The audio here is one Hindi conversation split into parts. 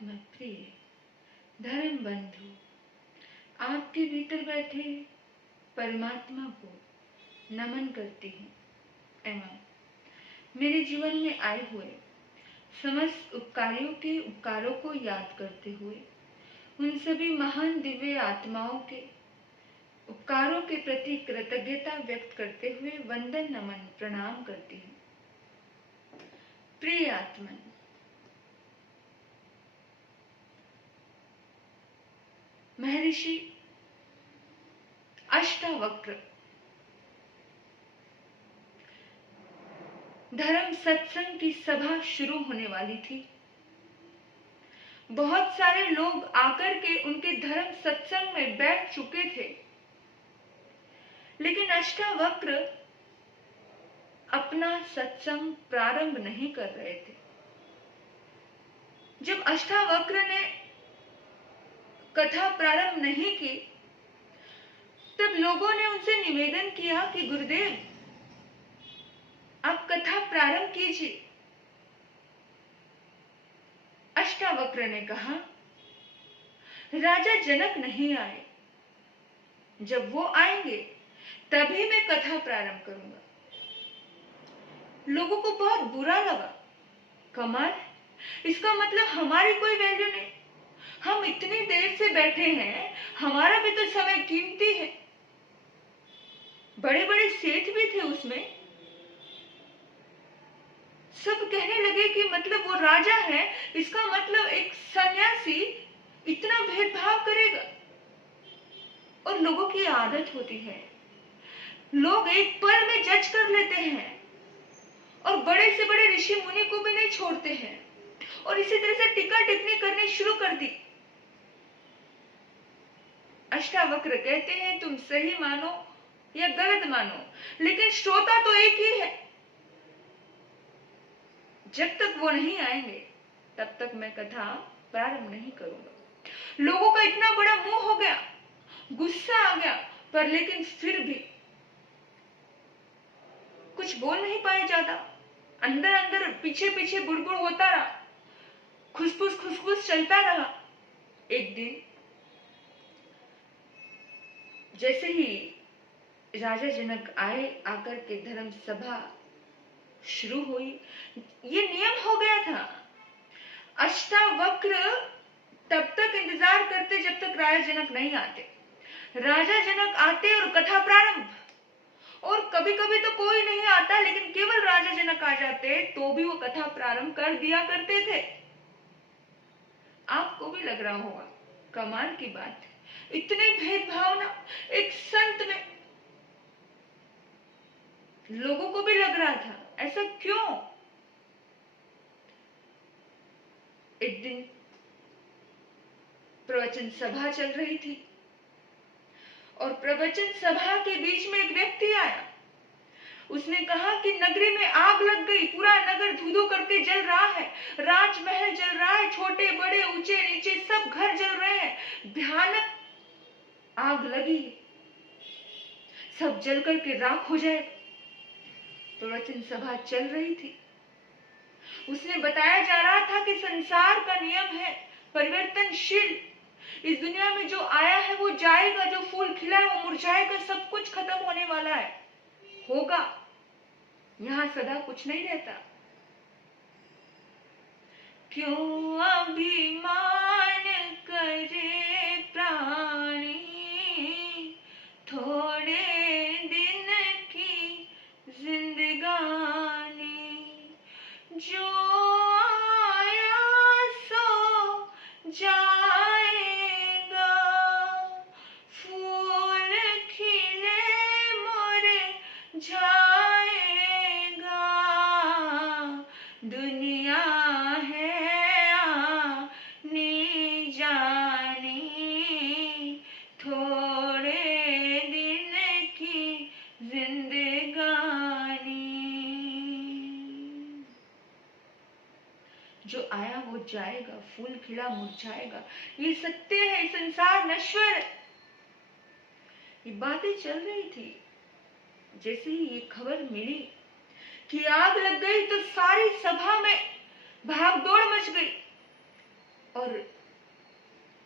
आत्मा प्रिय धर्म बंधु, आपके भीतर बैठे परमात्मा को नमन करती हूँ एवं मेरे जीवन में आए हुए समस्त उपकारियों के उपकारों को याद करते हुए उन सभी महान दिव्य आत्माओं के उपकारों के प्रति कृतज्ञता व्यक्त करते हुए वंदन नमन प्रणाम करती हूँ। प्रिय आत्मन, महर्षि अष्टावक्र धर्म सत्संग की सभा शुरू होने वाली थी। बहुत सारे लोग आकर के उनके धर्म सत्संग में बैठ चुके थे, लेकिन अष्टावक्र अपना सत्संग प्रारंभ नहीं कर रहे थे। जब अष्टावक्र ने कथा प्रारंभ नहीं की, तब लोगों ने उनसे निवेदन किया कि गुरुदेव, आप कथा प्रारंभ कीजिए। अष्टावक्र ने कहा, राजा जनक नहीं आए, जब वो आएंगे तभी मैं कथा प्रारंभ करूंगा। लोगों को बहुत बुरा लगा। कमाल, इसका मतलब हमारी कोई वैल्यू नहीं। हम इतनी देर से बैठे हैं, हमारा भी तो समय कीमती है। बड़े बड़े सेठ भी थे उसमें। सब कहने लगे कि मतलब वो राजा है, इसका मतलब एक सन्यासी इतना भेदभाव करेगा। और लोगों की आदत होती है, लोग एक पल में जज कर लेते हैं और बड़े से बड़े ऋषि मुनि को भी नहीं छोड़ते हैं, और इसी तरह से टीका टिप्पणी करनी शुरू कर दी। अष्टावक्र कहते हैं, तुम सही मानो या गलत मानो, लेकिन श्रोता तो एक ही है। जब तक वो नहीं आएंगे तब तक मैं कथा प्रारंभ नहीं करूंगा। लोगों का इतना बड़ा मुंह हो गया, गुस्सा आ गया, पर लेकिन फिर भी कुछ बोल नहीं पाया जाता। अंदर अंदर पीछे पीछे बुड़बुड़ होता रहा, खुसफुस चलता रहा। एक दिन जैसे ही राजा जनक आए, आकर के धर्म सभा शुरू हुई। ये नियम हो गया था। अष्टावक्र तब तक इंतजार करते जब तक राजा जनक नहीं आते। राजा जनक आते और कथा प्रारंभ। और कभी कभी तो कोई नहीं आता, लेकिन केवल राजा जनक आ जाते तो भी वो कथा प्रारंभ कर दिया करते थे। आपको भी लग रहा होगा, कमाल की बात है, इतनी भेदभावना एक संत में। लोगों को भी लग रहा था, ऐसा क्यों? एक दिन प्रवचन सभा चल रही थी और प्रवचन सभा के बीच में एक व्यक्ति आया। उसने कहा कि नगरी में आग लग गई, पूरा नगर धू-धू करके जल रहा है, राजमहल जल रहा है, छोटे बड़े ऊंचे नीचे सब घर जल रहे हैं, भयानक आग लगी, सब जल करके राख हो जाए। प्रवचन सभा चल रही थी। उसने बताया जा रहा था कि संसार का नियम है परिवर्तनशील। इस दुनिया में जो आया है वो जाएगा, जो फूल खिला है वो मुरझाएगा, सब कुछ खत्म होने वाला है, होगा, यहां सदा कुछ नहीं रहता। क्यों अभिमान करे प्राणी, थोड़े दिन की जिंदगानी, जो आया सो जाएगा, फूल खिले मुरझाएगा, दुनिया है आनी जानी, थोड़े दिन की जिंदगानी, जो आया वो जाएगा, फूल खिला मुरझाएगा, ये सत्य है, संसार नश्वर है। ये बातें चल रही थी। जैसे ही ये खबर मिली कि आग लग गई तो सारी सभा में भागदौड़ मच गई और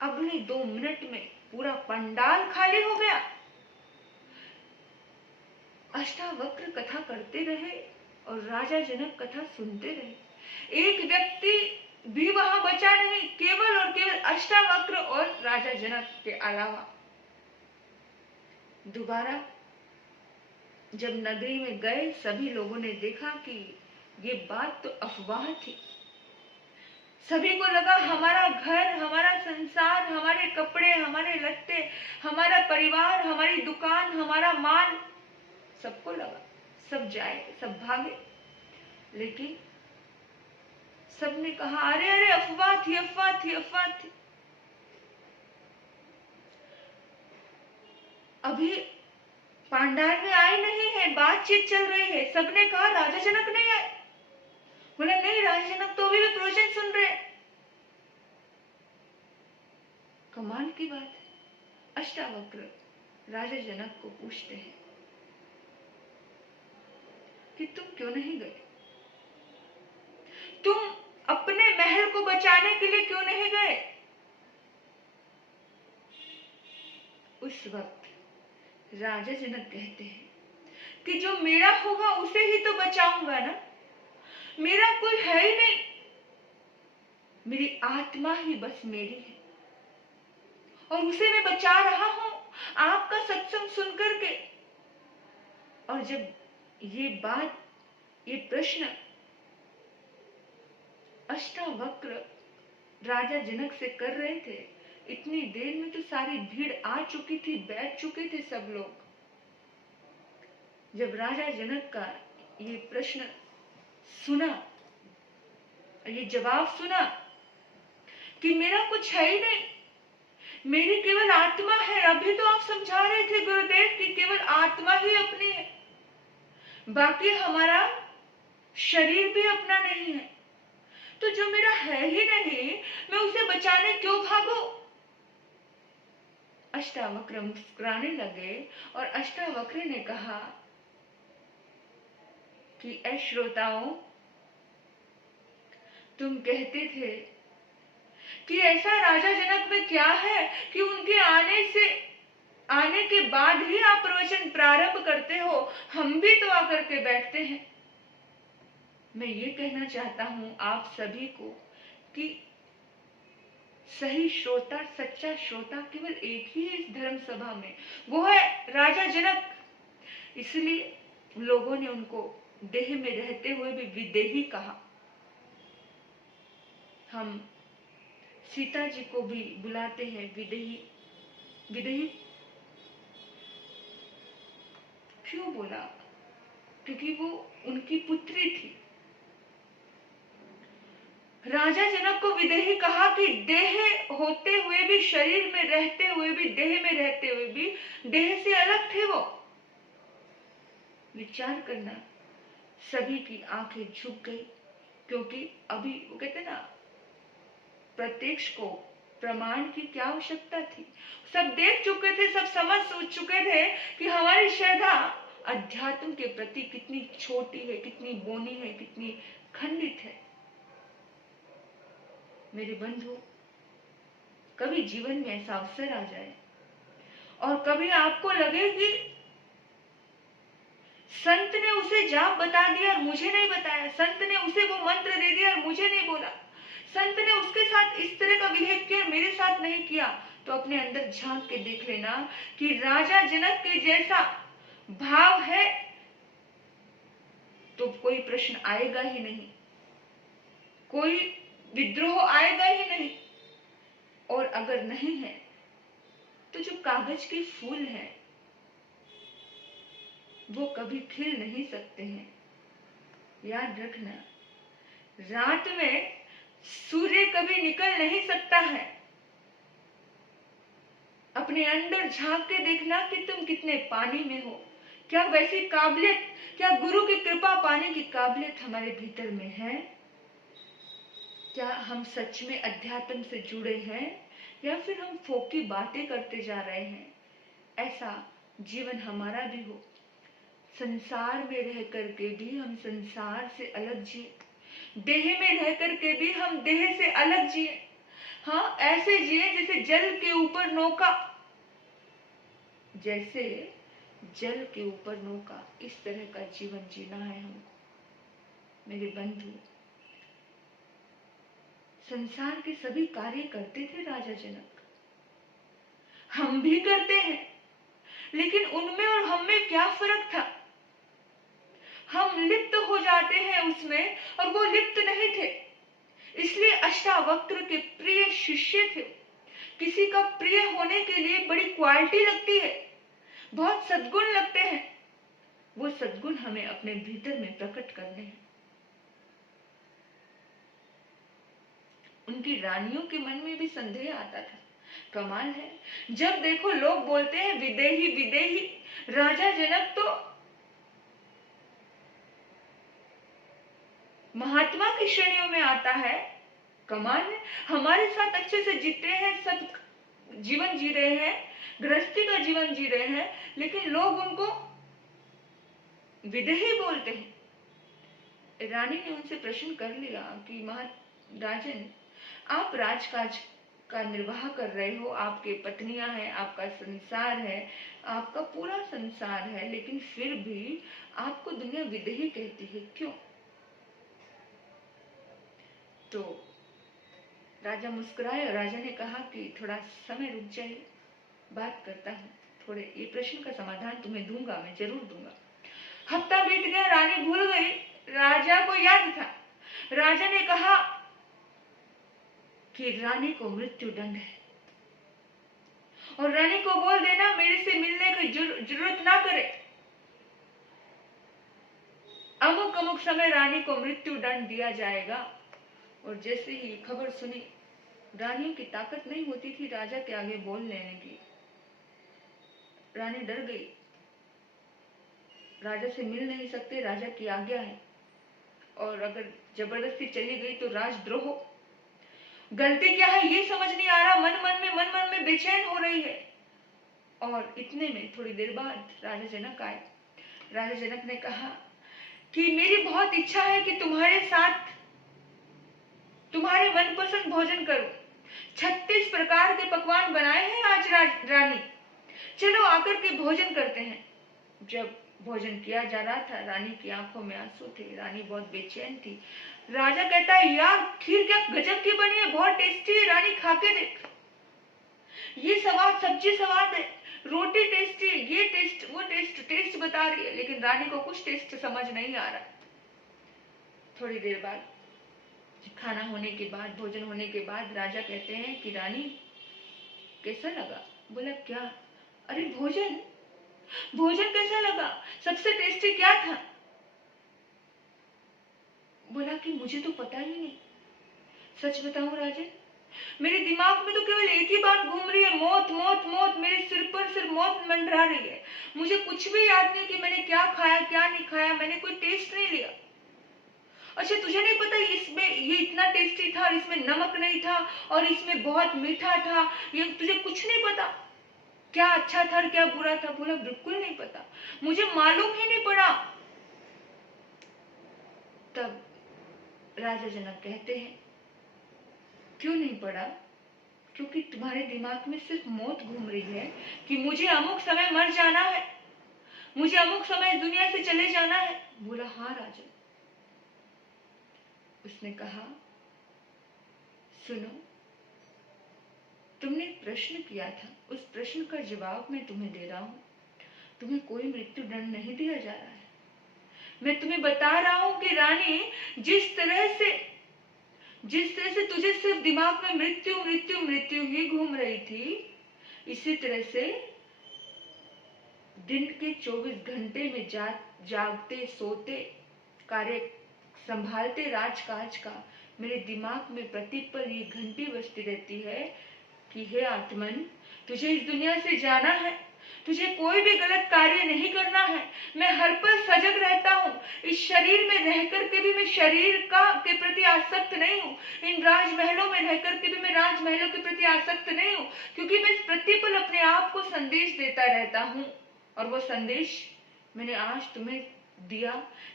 अगले 2 मिनट में पूरा पंडाल खाली हो गया। अष्टावक्र कथा करते रहे और राजा जनक कथा सुनते रहे। एक व्यक्ति भी वहां बचा नहीं, केवल और केवल अष्टावक्र और राजा जनक के अलावा। दोबारा जब नगरी में गए, सभी लोगों ने देखा कि ये बात तो अफवाह थी। सभी को लगा हमारा घर, हमारा संसार, हमारे कपड़े, हमारे लत्ते, हमारा परिवार, हमारी दुकान, हमारा माल, सबको लगा सब जाए, सब भागे। लेकिन सबने कहा अरे अरे अफवाह थी, अफवाह थी, अफवाह थी। अभी पांडाल में आए नहीं है, बातचीत चल रही है। सबने कहा राजा जनक नहीं आए। बोला नहीं, राजा जनक तो अभी भी प्रवचन सुन रहे हैं। कमाल की बात है। अष्टावक्र राजा जनक को पूछते हैं कि तुम क्यों नहीं गए? तुम अपने महल को बचाने के लिए क्यों नहीं गए? उस वक्त राजा जनक कहते हैं कि जो मेरा होगा उसे ही तो बचाऊंगा ना, मेरा कोई है ही नहीं, मेरी आत्मा ही बस मेरी है और उसे मैं बचा रहा हूं आपका सत्संग सुनकर के। और जब ये बात, ये प्रश्न अष्टावक्र राजा जनक से कर रहे थे, इतनी देर में तो सारी भीड़ आ चुकी थी, बैठ चुके थे सब लोग। जब राजा जनक का ये प्रश्न सुना, ये जवाब सुना कि मेरा कुछ है ही नहीं, मेरी केवल आत्मा है। अभी तो आप समझा रहे थे गुरुदेव कि केवल आत्मा ही अपनी है, बाकी हमारा शरीर भी अपना नहीं है। तो जो मेरा है ही नहीं, मैं उसे बचाने क्यों भागूं? अष्टावक्र मुस्कुराने लगे और अष्टावक्र ने कहा कि ऐ श्रोताओं, तुम कहते थे कि ऐसा राजा जनक में क्या है कि उनके आने के बाद ही आप प्रवचन प्रारंभ करते हो, हम भी तो आकर के बैठते हैं। मैं ये कहना चाहता हूं आप सभी को कि सही श्रोता, सच्चा श्रोता केवल एक ही है इस धर्म सभा में, वो है राजा जनक। इसलिए लोगों ने उनको देह में रहते हुए भी विदेही कहा। हम सीता जी को भी बुलाते हैं विदेही। विदेही क्यों बोला? क्योंकि वो उनकी पुत्री थी। राजा जनक को विदेही कहा कि देह होते हुए भी, शरीर में रहते हुए भी, देह में रहते हुए भी देह से अलग थे वो। विचार करना, सभी की आंखें झुक गई, क्योंकि अभी वो कहते ना, प्रत्यक्ष को प्रमाण की क्या आवश्यकता थी। सब देख चुके थे, सब समझ चुके थे कि हमारी श्रद्धा अध्यात्म के प्रति कितनी छोटी है, कितनी बोनी है, कितनी खंडित है। मेरे बंधु, कभी जीवन में ऐसा अवसर आ जाए और कभी आपको लगे कि संत ने उसे जाप बता दिया और मुझे नहीं बताया, संत ने उसे वो मंत्र दे दिया और मुझे नहीं बोला, संत ने उसके साथ इस तरह का बिहेव किया, मेरे साथ नहीं किया, तो अपने अंदर झांक के देख लेना कि राजा जनक के जैसा भाव है तो कोई प्रश्न आएगा ही नहीं, कोई विद्रोह आएगा ही नहीं। और अगर नहीं है तो जो कागज के फूल हैं वो कभी खिल नहीं सकते हैं। याद रखना, रात में सूर्य कभी निकल नहीं सकता है। अपने अंदर झांक के देखना कि तुम कितने पानी में हो। क्या वैसी काबिलियत, क्या गुरु की कृपा पाने की काबिलियत हमारे भीतर में है? क्या हम सच में अध्यात्म से जुड़े हैं या फिर हम फोकी बातें करते जा रहे हैं? ऐसा जीवन हमारा भी हो। संसार में रह करके भी हम संसार से अलग जिए, देह में रह करके भी हम देह से अलग जिए। हाँ, ऐसे जिए जैसे जल के ऊपर नौका, जैसे जल के ऊपर नौका, इस तरह का जीवन जीना है हमको। मेरे बंधु, संसार के सभी कार्य करते थे राजा जनक, हम भी करते हैं, लेकिन उनमें और हम में क्या फर्क था? हम लिप्त हो जाते हैं उसमें और वो लिप्त नहीं थे। इसलिए अष्टावक्र के प्रिय शिष्य थे। किसी का प्रिय होने के लिए बड़ी क्वालिटी लगती है, बहुत सद्गुण लगते हैं। वो सद्गुण हमें अपने भीतर में प्रकट करने हैं। उनकी रानियों के मन में भी संदेह आता था। कमाल है, जब देखो लोग बोलते हैं विदेही विदेही। राजा जनक तो महात्मा की श्रेणियों में आता है। कमाल है, हमारे साथ अच्छे से जीते हैं, सब जीवन जी रहे हैं, गृहस्थी का जीवन जी रहे हैं, लेकिन लोग उनको विदेही बोलते हैं। रानी ने उनसे प्रश्न कर लिया कि महाराजन, आप राजकाज का निर्वाह कर रहे हो, आपके पत्नियां हैं, आपका संसार है, आपका पूरा संसार है, लेकिन फिर भी आपको दुनिया विदेही कहती है, क्यों? तो राजा मुस्कुराए और राजा ने कहा कि थोड़ा समय रुक जाइए, बात करता हूँ। थोड़े ये प्रश्न का समाधान तुम्हें दूंगा, मैं जरूर दूंगा। हफ्ता बीत गया, रानी भूल गई, राजा को याद था। राजा ने कहा कि रानी को मृत्यु दंड है और रानी को बोल देना मेरे से मिलने की जरूरत ना करे। अमुक अमुक समय रानी को मृत्यु दंड दिया जाएगा। और जैसे ही खबर सुनी, रानियों की ताकत नहीं होती थी राजा के आगे बोल लेने की। रानी डर गई, राजा से मिल नहीं सकते, राजा की आज्ञा है, और अगर जबरदस्ती चली गई तो राजद्रोह। गलती क्या है ये समझ नहीं आ रहा, मन मन में बेचैन हो रही है। और इतने में थोड़ी देर बाद राजा जनक आए। राजा जनक ने कहा कि मेरी बहुत इच्छा है कि तुम्हारे साथ तुम्हारे मनपसंद भोजन करूं। 36 प्रकार के पकवान बनाए हैं आज रानी, चलो आकर के भोजन करते हैं। जब भोजन किया जा रहा था, रानी की आंखों में आंसू थे, रानी बहुत बेचैन थी। राजा कहता है, यार खीर क्या गजब की बनी है, बहुत टेस्टी है, रानी खा के देख। ये स्वाद, सब्जी स्वाद है, रोटी टेस्टी, ये टेस्ट, वो टेस्ट बता रही है, लेकिन रानी को कुछ टेस्ट समझ नहीं आ रहा। थोड़ी देर बाद, खाना होने के बाद, भोजन होने के बाद राजा कहते हैं कि रानी कैसा लगा? बोला क्या? अरे भोजन कैसा लगा, सबसे टेस्टी क्या था? बोला कि मुझे तो पता ही नहीं। सच बताऊं राजन, मेरे दिमाग में तो केवल एक ही बात घूम रही है, मौत मौत मौत। मेरे सिर पर सिर्फ मौत मंडरा रही है। मुझे कुछ भी याद नहीं कि मैंने क्या खाया क्या नहीं खाया, मैंने कोई टेस्ट नहीं लिया। अच्छा तुझे नहीं पता इसमें ये इतना टेस्टी था और इसमें नमक नहीं था और इसमें बहुत मीठा था, ये तुझे कुछ नहीं पता? क्या अच्छा था और क्या बुरा था? बोला बिल्कुल नहीं पता, मुझे मालूम ही नहीं पड़ा। तब राजा जनक कहते हैं, क्यों नहीं पड़ा? क्योंकि तुम्हारे दिमाग में सिर्फ मौत घूम रही है कि मुझे अमुक समय मर जाना है, मुझे अमुक समय दुनिया से चले जाना है। बोला हाँ राजन। उसने कहा, सुनो, तुमने प्रश्न किया था, उस प्रश्न का जवाब मैं तुम्हें दे रहा हूं। तुम्हें कोई मृत्यु दंड नहीं दिया जा रहा है। मैं तुम्हें बता रहा हूं कि रानी, जिस तरह से तुझे सिर्फ दिमाग में मृत्यु मृत्यु मृत्यु ही घूम रही थी, इसी तरह से दिन के 24 घंटे में जागते सोते कार्य संभालते राजकाज का मेरे दिमाग में प्रतिपल ये घंटी बजती रहती है कि हे आत्मन, तुझे इस दुनिया से जाना है, तुझे कोई भी गलत कार्य नहीं करना है। मैं हर पल सजग रहता हूँ। इस शरीर में रह करके भी मैं शरीर के प्रति आसक्त नहीं हूँ। इन राजमहलों में रह करके भी मैं राजमहलों के प्रति आसक्त नहीं हूँ, क्योंकि मैं प्रतिपल अपने आप को संदेश देता रहता हूँ। और वो संदेश मैंने आज तुम्हें दिया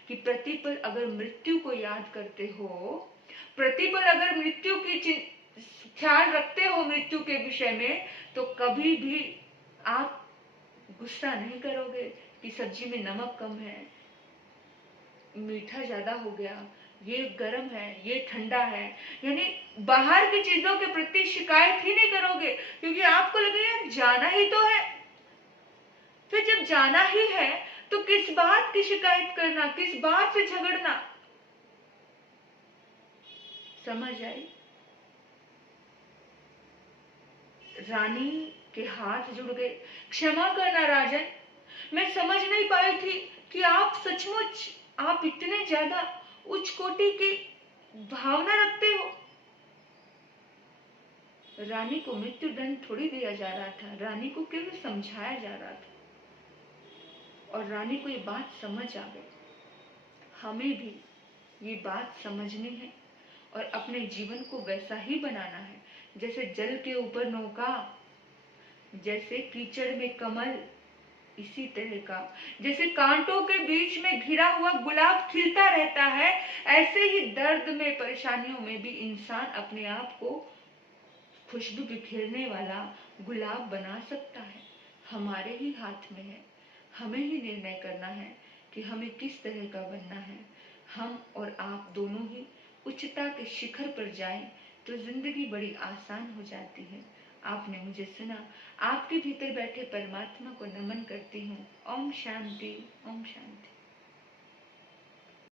कि प्रतिपल अगर मृत्यु को याद करते हो, प्रतिपल अगर मृत्यु की ख्याल रखते हो मृत्यु के विषय में, तो कभी भी आप गुस्सा नहीं करोगे कि सब्जी में नमक कम है, मीठा ज्यादा हो गया, ये गर्म है, ये ठंडा है। यानी बाहर की चीजों के प्रति शिकायत ही नहीं करोगे, क्योंकि आपको लगेगा जाना ही तो है। फिर जब जाना ही है तो किस बात की शिकायत करना, किस बात से झगड़ना। समझ आई? रानी के हाथ जुड़ गए। क्षमा करना राजन, मैं समझ नहीं पाई थी कि आप सचमुच आप इतने ज्यादा उच्च कोटि की भावना रखते हो। रानी को मृत्यु दंड थोड़ी दिया जा रहा था, रानी को केवल समझाया जा रहा था, और रानी को ये बात समझ आ गई। हमें भी ये बात समझनी है और अपने जीवन को वैसा ही बनाना है, जैसे जल के ऊपर नौका, जैसे कीचड़ में कमल, इसी तरह का जैसे कांटों के बीच में घिरा हुआ गुलाब खिलता रहता है, ऐसे ही दर्द में, परेशानियों में भी इंसान अपने आप को खुशबू बिखेरने वाला गुलाब बना सकता है। हमारे ही हाथ में है, हमें ही निर्णय करना है कि हमें किस तरह का बनना है। हम और आप दोनों ही उच्चता के शिखर पर जाएं तो जिंदगी बड़ी आसान हो जाती है। आपने मुझे सुना, आपके भीतर बैठे परमात्मा को नमन करती हूँ। ओम शांति, ओम शांति।